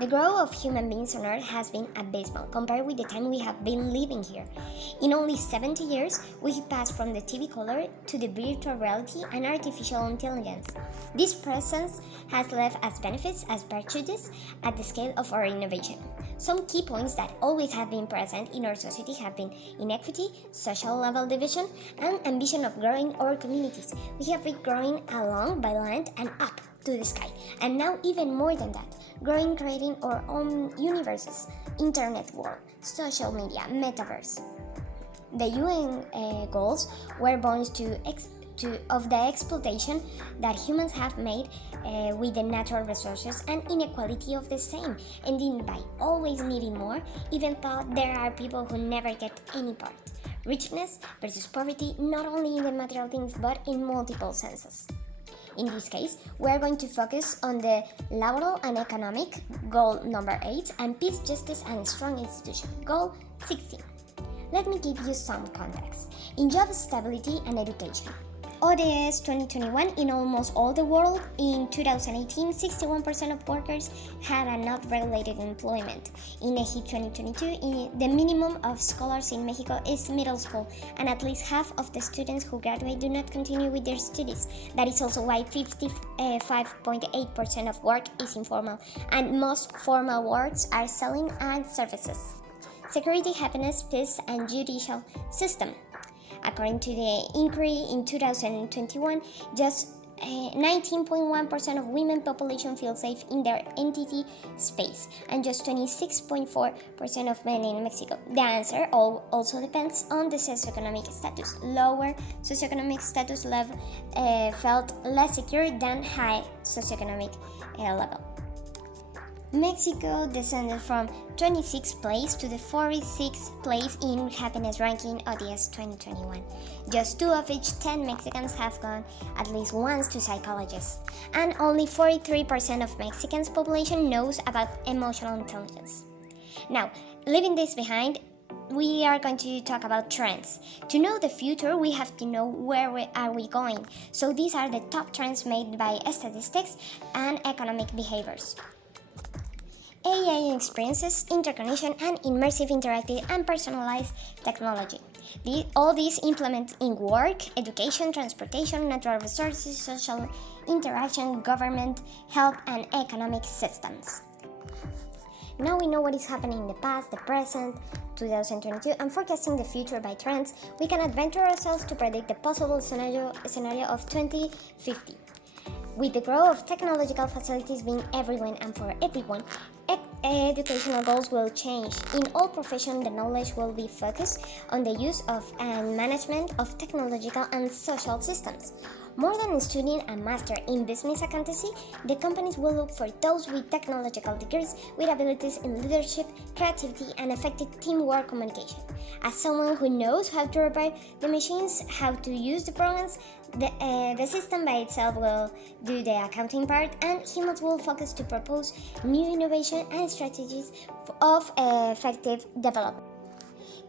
The growth of human beings on Earth has been abysmal compared with the time we have been living here. In only 70 years, we have passed from the TV color to the virtual reality and artificial intelligence. This presence has left us benefits as prejudice at the scale of our innovation. Some key points that always have been present in our society have been inequity, social level division, and ambition of growing our communities. We have been growing along by land and up to the sky, and now even more than that, growing creating our own universes, internet world, social media, metaverse. The UN goals were born of the exploitation that humans have made with the natural resources and inequality of the same, ending by always needing more, even though there are people who never get any part. Richness versus poverty, not only in the material things but in multiple senses. In this case, we are going to focus on the laboral and economic, goal number 8, and peace, justice, and strong institution, goal 16. Let me give you some context. In job stability and education, ODS 2021 in almost all the world, in 2018, 61% of workers had a not regulated employment. In EGI 2022, the minimum of scholars in Mexico is middle school, and at least half of the students who graduate do not continue with their studies. That is also why 55.8% of work is informal, and most formal works are selling and services. Security, happiness, peace, and judicial system. According to the inquiry in 2021, just 19.1% of women population feel safe in their entity space, and just 26.4% of men in Mexico. The answer also depends on the socioeconomic status. Lower socioeconomic status level felt less secure than high socioeconomic level. Mexico descended from 26th place to the 46th place in happiness ranking ODS 2021. Just 2 of each 10 Mexicans have gone at least once to psychologists, and only 43% of Mexicans' population knows about emotional intelligence. Now, leaving this behind, we are going to talk about trends. To know the future, we have to know where we are going. So these are the top trends made by statistics and economic behaviors. AI experiences, interconnection, and immersive, interactive, and personalized technology. All these implement in work, education, transportation, natural resources, social interaction, government, health, and economic systems. Now we know what is happening in the past, the present, 2022, and forecasting the future by trends, we can adventure ourselves to predict the possible scenario of 2050. With the growth of technological facilities being everywhere and for everyone, educational goals will change. In all professions, the knowledge will be focused on the use of and management of technological and social systems. More than studying a master in business accountancy, the companies will look for those with technological degrees with abilities in leadership, creativity, and effective teamwork communication. As someone who knows how to repair the machines, how to use the programs, the system by itself will do the accounting part, and humans will focus to propose new innovation and strategies of effective development.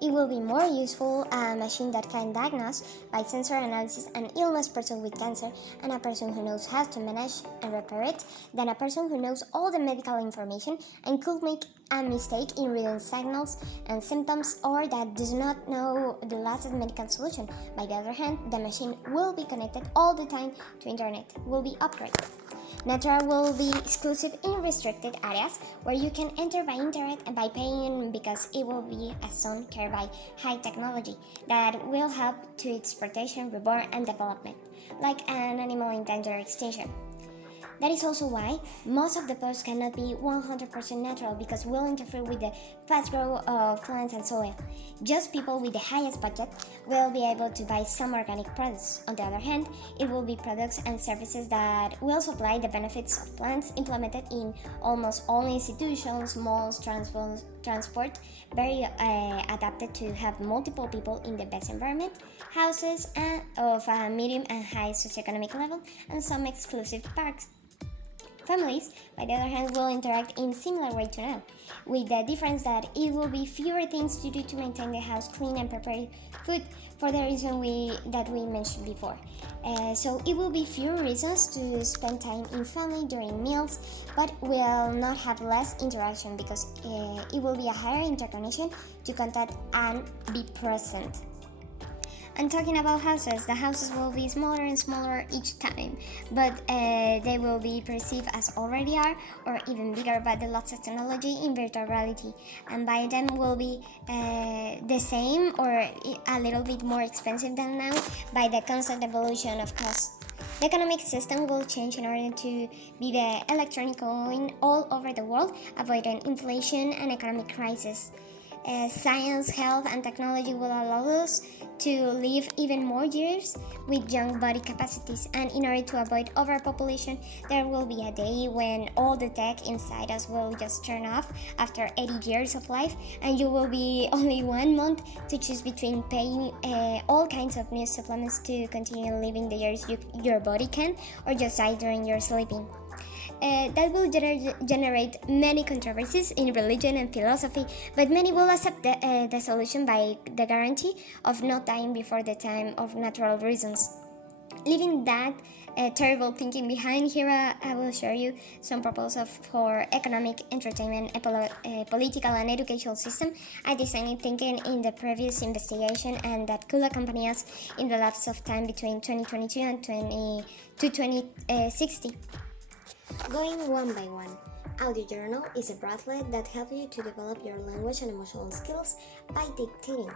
It will be more useful a machine that can diagnose by sensor analysis an illness person with cancer and a person who knows how to manage and repair it than a person who knows all the medical information and could make a mistake in reading signals and symptoms, or that does not know the latest medical solution. By the other hand, the machine will be connected all the time to internet, will be upgraded. Natura will be exclusive in restricted areas where you can enter by internet and by paying, because it will be a zone cared by high technology that will help to its protection, reborn, and development, like an animal in danger extinction. That is also why most of the posts cannot be 100% natural, because will interfere with the fast growth of plants and soil. Just people with the highest budget will be able to buy some organic products. On the other hand, it will be products and services that will supply the benefits of plants implemented in almost all institutions, malls, transport, very adapted to have multiple people in the best environment, houses of a medium and high socioeconomic level, and some exclusive parks. Families, by the other hand, will interact in similar way to now, with the difference that it will be fewer things to do to maintain the house clean and prepare food for the reason that we mentioned before. So it will be fewer reasons to spend time in family during meals, but will not have less interaction because it will be a higher interconnection to contact and be present. And talking about houses, the houses will be smaller and smaller each time, but they will be perceived as already are or even bigger by the lots of technology in virtual reality, and by them will be the same or a little bit more expensive than now by the constant evolution of costs. The economic system will change in order to be the electronic coin all over the world, avoiding inflation and economic crisis. Science, health, and technology will allow us to live even more years with young body capacities, and in order to avoid overpopulation, there will be a day when all the tech inside us will just turn off after 80 years of life, and you will be only 1 month to choose between paying all kinds of new supplements to continue living the years your body can, or just die during your sleeping. That will generate many controversies in religion and philosophy, but many will accept the solution by the guarantee of not dying before the time of natural reasons. Leaving that terrible thinking behind, here I will show you some proposals for economic, entertainment, political and educational system I designed thinking in the previous investigation, and that could accompany us in the lapse of time between 2022 and 2060. Going one by one. Audio journal is a bracelet that helps you to develop your language and emotional skills by dictating.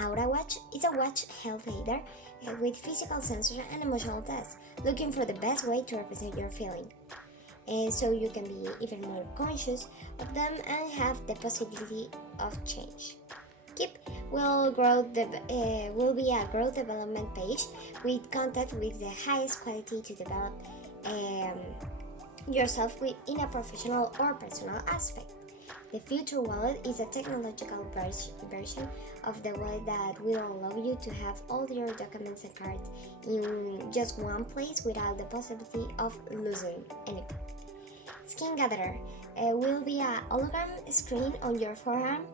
Aura Watch is a watch health aider with physical sensor and emotional tests, looking for the best way to represent your feeling. So you can be even more conscious of them and have the possibility of change. Keep will be a growth development page with content with the highest quality to develop yourself in a professional or personal aspect. The Future Wallet is a technological version of the wallet that will allow you to have all your documents and cards in just one place without the possibility of losing anything. Skin Gatherer will be a hologram screen on your forearm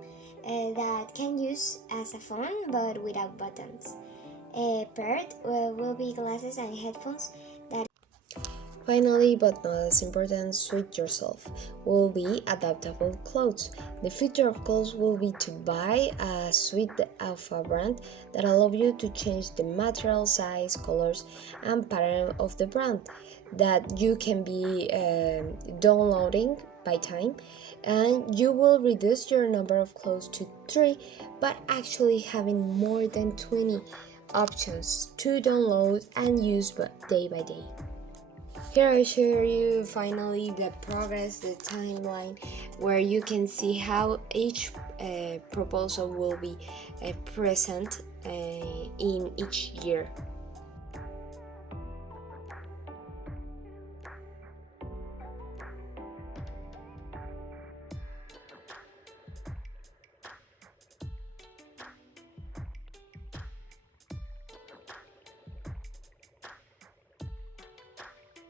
that can use as a phone but without buttons. Paired will be glasses and headphones that Finally, but not as important, Suit Yourself will be adaptable clothes. The future of clothes will be to buy a suite of a brand that allow you to change the material, size, colors, and pattern of the brand that you can be downloading by time, and you will reduce your number of clothes to 3, but actually having more than 20 options to download and use day by day. Here I share you finally the progress, the timeline, where you can see how each proposal will be present in each year.